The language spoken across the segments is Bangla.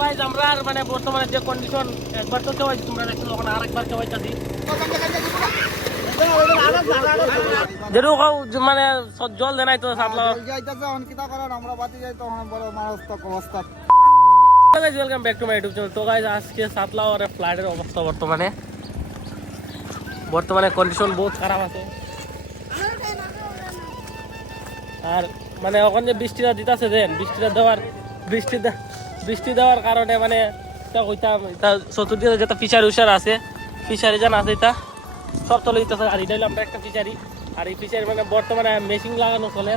গাইস আমরা মানে বর্তমানে যে কন্ডিশন একবার তো কেওয়াইছি তোমরা দেখছো ওখানে আরেকবার কেওয়াইতাছি যেরকম মানে জল দেনাই তো সামলা যাইতাছে অন কিটা করার আমরা বাতি যাই তো বড় মারাত্মক অবস্থা। Guys welcome back to my YouTube channel. তো গাইস আজকে সাতলা আর ফ্লাডের অবস্থা বর্তমানে কন্ডিশন বহুত খারাপ আছে। আর মানে ওখানে যে বৃষ্টিটা দিতেছে দেন বৃষ্টি দেওয়ার কারণে মানে চতুর্দিকে যেটা ফিশারি উষার আছে ফিশারি যেন আছে এটা সব চলে দিতেছে। আর এটা হলো আমরা একটা ফিশারি আর এই ফিশারি মানে বর্তমানে মেশিন লাগানো চলে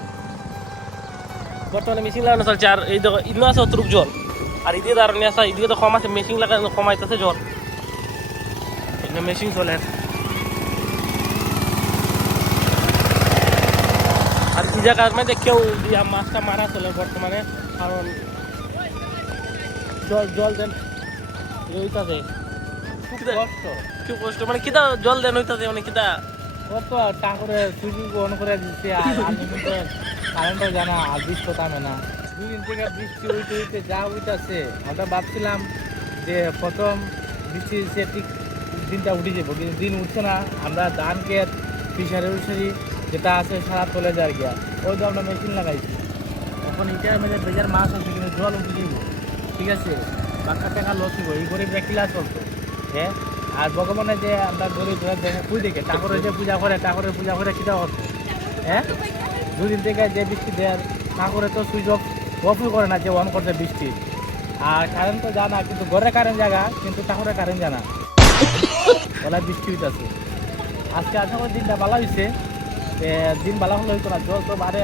আর এই দেখো ইনো আছে অতটুক জল আর এদিকে দাঁড়ানি আছে এদিকে তো কম আছে মেশিন লাগানো কমাইতেছে জল মেশিন চলে। আর এই জায়গার মধ্যে কেউ মাছটা মারা চলে বর্তমানে কারণ জল দেন হইতাছে খুব কষ্ট মানে কিতা জল দেন হইতাছে মানে কিতা কত টাকা সুইচিং অন করে দিচ্ছে আর আনলিমিটেড কারেন্টও জানা আর বৃষ্টি থামে না। দুদিন থেকে বৃষ্টি হইতে যা হইতাছে আমরা ভাবছিলাম যে প্রথম বৃষ্টি সে ঠিক দিনটা উঠে যাবো কিন্তু দিন উঠছে না। আমরা ধান ক্ষেত ফিশারি যেটা আছে সারা চলে যায় গিয়া ওই তো আমরা মেশিন লাগাইছি এখন এটার মধ্যে বেজার মাছ আছে কিন্তু জল উঠে যাব ঠিক আছে বাঁকা টাকা লস হইব এই গরিবরা কিলা চলতো হ্যাঁ। আর ভগবানে যে আমরা গরিব দেখে পুই দেখে ঠাকুরের যে পূজা করে কিটা করতো হ্যাঁ। দুদিন থেকে যে বৃষ্টি দেয় ঠাকুরে তো সুইচ অফই করে না যে অন করছে বৃষ্টি আর কারেন্ট তো জানা কিন্তু ঘরে কারেন্ট জায়গা কিন্তু ঠাকুরে কারেন্ট জানা বলা বৃষ্টি হইতেছে। আজকে আশা করি দিনটা ভালো হয়েছে দিন ভালো হলে হইতো না জল তো বাড়ে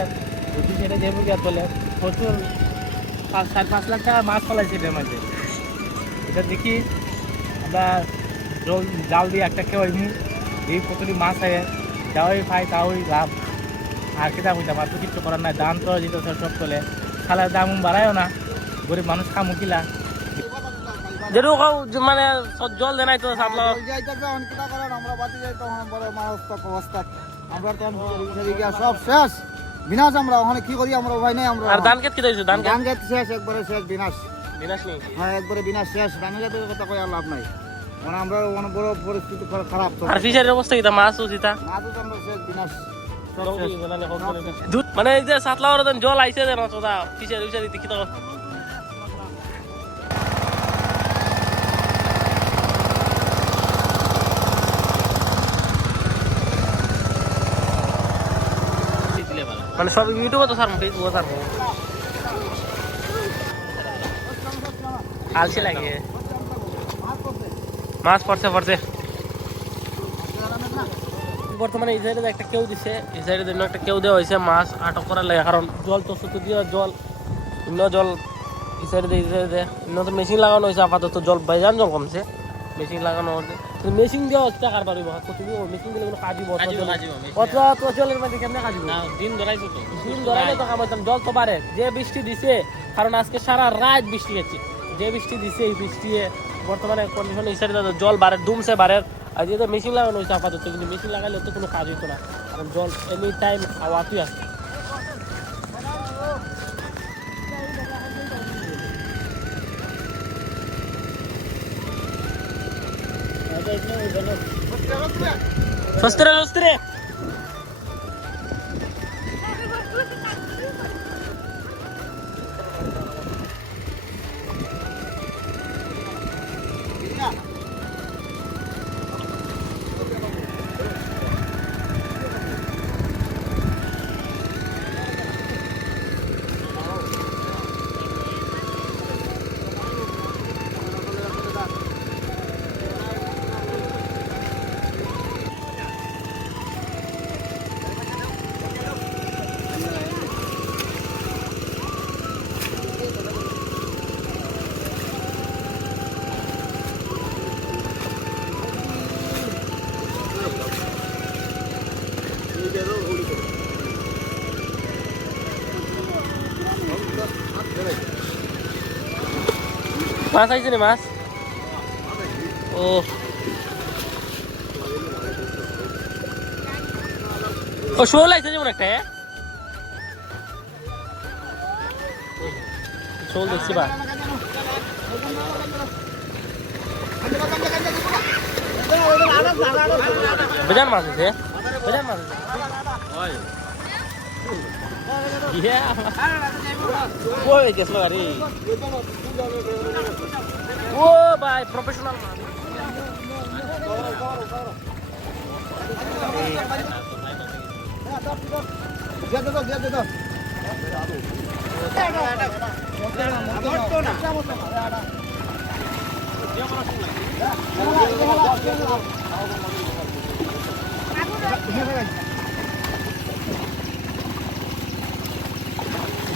সেটা যে বুঝিয়া চলে প্রচুর 4-5 লাখ টাকা মাছ ফলাইছে এটার মাঝে। এটা দেখি আমরা জাল দিয়ে একটা খেয়ে এই কতটি মাছ আয় যাওয়াই পাই তাওই লাভ আর কেটা হইতাম আর তো কিছু করার নাই দাম তো যেত সব চলে খালার দাম বাড়ায়ও না গরিব মানুষ খামু কিলা যেরকম মানে জল দেনাই তো সামলা যাইতাছে অন কিটা করার আমরা বাতি যাই তো বড় মারাত্মক অবস্থা আমরা তো সব শেষ বিনাশ আমরা ওখানে কি করি আমরা ভাই নাই আমরা। আর ধান ক্ষেত কি দিয়েছে ধান ক্ষেত শেষ একবারে শেষ বিনাশ নেই হ্যাঁ একবারে বিনাশ শেষ ধান ক্ষেতের কথা কই আর লাভ নাই মানে আমরা অনেক বড় পরিস্থিতি খারাপ তো। আর ফিশারির অবস্থা কি মাছ উচিতা মাছ তো আমরা শেষ বিনাশ মানে এই যে সাতলা জল আইছে যেন তোদা ফিশারি দেখি তো মানে সব ইউটিউবে তো সারমু ফেসবুকে সারমু আলসি লাগে মাছ পড়ছে বর্তমানে এই সাইডে একটা কেউ দিছে এই সাইডে জন্য একটা কেউ দেওয়া হয়েছে মাছ আটক করার লাগে কারণ জল তো শুধু দিয়ে জল জল এই সাইডে তো মেশিন লাগানো হয়েছে আপাতত জল বাইজান জল কমছে মেশিন লাগানো হচ্ছে মেশিন দেওয়া হচ্ছে কার পারিব মেশিন দিলে কোনো কাজ অত জলের মধ্যে কেমনে কাজ দিন ধরাইলে তো কাম জল তো বাড়ে যে বৃষ্টি দিছে কারণ আজকে সারা রাত বৃষ্টি গেছে যে বৃষ্টি দিছে এই বৃষ্টি বর্তমানে কন্ডিশনে এই সাইডে জল বাড়ে দুমছে বাড়ে আর যেহেতু মেশিন লাগানো হয়েছে আপাতত কিন্তু মেশিন লাগালে তো কোনো কাজ হইতো না কারণ জল এনি টাইম হাওয়াতেই আছে। সস্তে মাছ আইছে রে মাছ ও শোল আইছে যেমন একটা শোল দেখছি বা বেজান মাছ আছে বেজান মাছ আছে ওই গেছিল গাড়ি ও ভাই প্রফেশনাল মাছ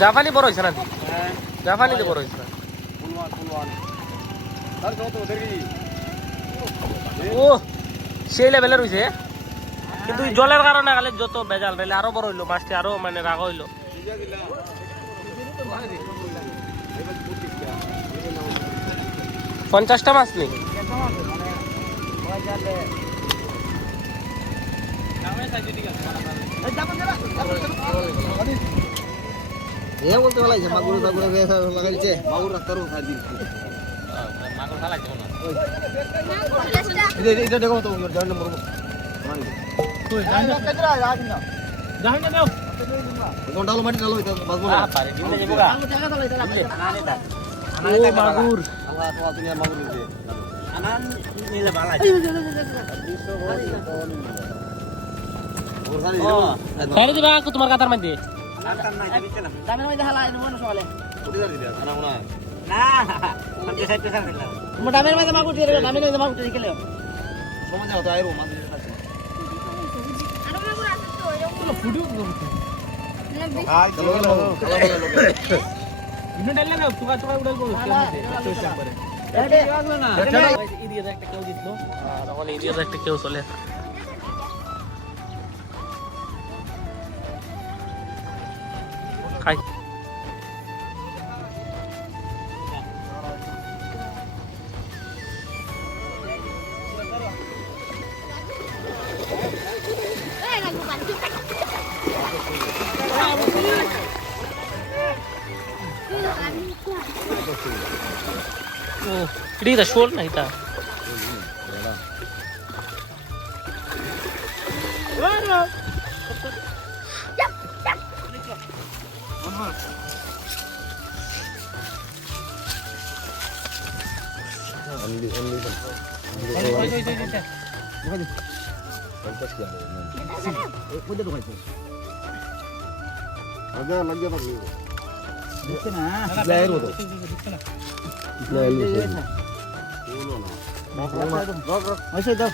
জাপানি বড় হয়েছে না জাপানিতে বড় হয়েছে না ও সেই লেভেলের হয়েছে কিন্তু জলের কারণে খালি যত বেজাল তাইলে আরো বড় হইলো মাছটি আরো মানে রাগ হইলো 50টা মাছ নেই বলতে ভালো মাগুর টাগুর লাগাইছে মাগুর রাস্তার এটা দেখো তো জয়েন্ট নম্বর ডালো মাটি ডালো বাজবো না ও মাগুর ছেড়ে দিবা তোমার কাতার মধ্যে দামের মধ্যে হালা এনে মনে সকালে দামের মধ্যে মাগুর দিয়ে দামের মধ্যে মাগুর দিয়ে খেলে সময় যাও তো আইরো মাছ একটা কেউ চলে খাই Ini dah shol nah kita. Ada lagi apa ni? Di sana. Lahir itu. Lahir itu. Masih dah.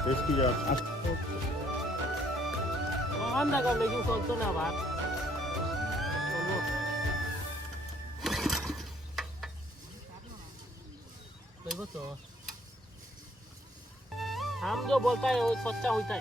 Besti ya. Anda kau lagi foto na ba? देखो तो हम जो बोलता है वो सच्चा होता है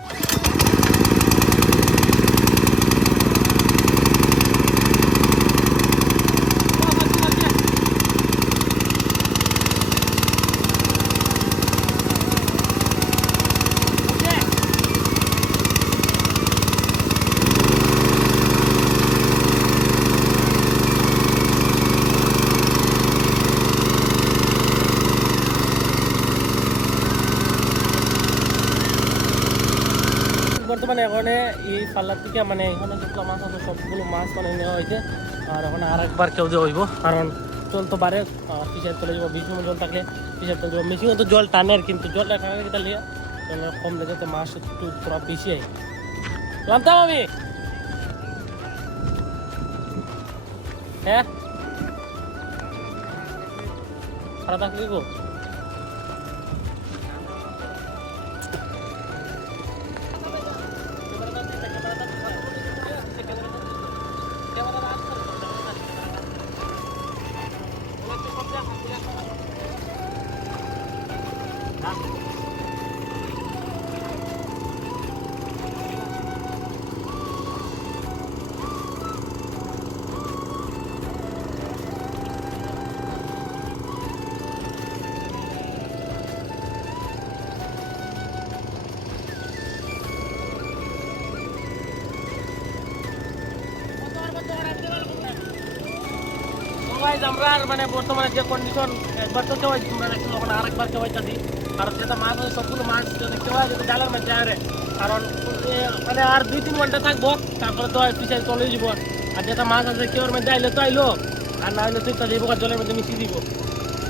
বর্তমানে এখানে এই পাল্লার থেকে মানে এখানে যেগুলো মাছ আছে সবগুলো মাছ মানে নেওয়া হয়েছে আর ওখানে আর একবার কেউ দিয়ে হইব কারণ জল তো বাড়ে পিসার চলে যাবো বিশ জল থাকলে পিসার চলে যাবো মেশিনে তো জল টানের কিন্তু জলটা টানের কিনা লিয়ে কম লেগে মাছ একটু পুরো বেশি হয় জানতাম আমি হ্যাঁ খারাপ থাকলে গো গাইজ আমরা আর মানে বর্তমানে যে কন্ডিশন একবার তো কেউ মানে তখন আরেকবার কেউ চাচ্ছি কারণ যেটা মাছ আছে সবগুলো মাছ দেখতে পাওয়া যেটা জালের মধ্যে আরে কারণ মানে আর 2-3 ঘন্টা থাকবো তারপরে তো পিছাই চলে যাব আর যেটা মাছ আছে কেউর মধ্যে আইলে তো আইলো আর না হইলে তো ইত্যাদি জলের মধ্যে মিশিয়ে দিব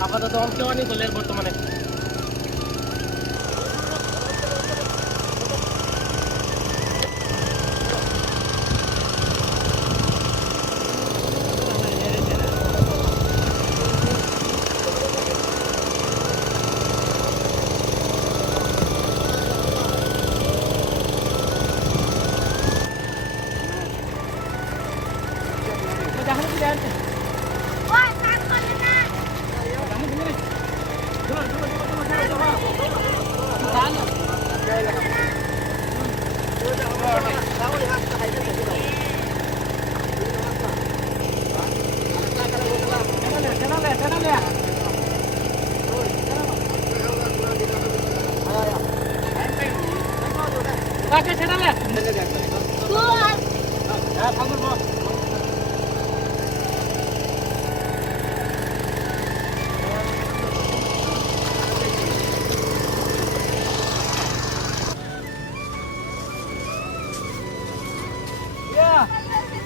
আপাতত তখন কেউ নেই চলে বর্তমানে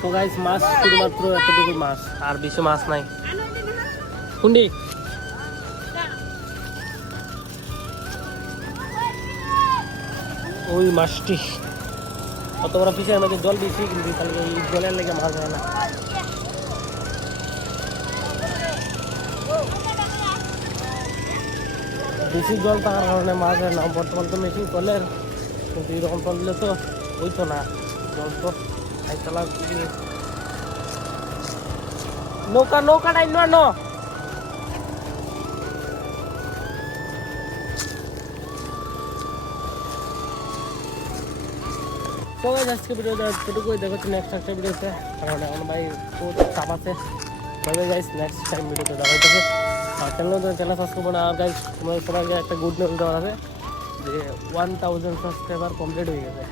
তো গাইস মাছ শুধুমাত্র এতটুকু মাছ আর বেশি মাছ নাই কুন্ডি ওই মাছটি অত বড় পিসের মধ্যে জল দিয়েছি কিন্তু তাহলে এই জলের লেগে মাছ হয় না বেশি জল থাকার কারণে মাছ হয় না বর্তমান তো মেশিন চলে কিন্তু এরকম চললে তো হইতো না জল তো নৌকা নৌকা নাই নো তো আজকে ভিডিওটা এতটুকুই দেখো নেক্সট একটা ভিডিওতে কারণ এখন ভাই খুব চাপ আছে ভাই গাইস নেক্সট টাইম ভিডিওতে দেখা হচ্ছে আর চ্যানেল সাবস্ক্রাইব করো আর গাইস তোমাদের সবাইকে একটা গুড নিউজ দেওয়া আছে যে 1000 সাবস্ক্রাইবার কমপ্লিট হয়ে গেছে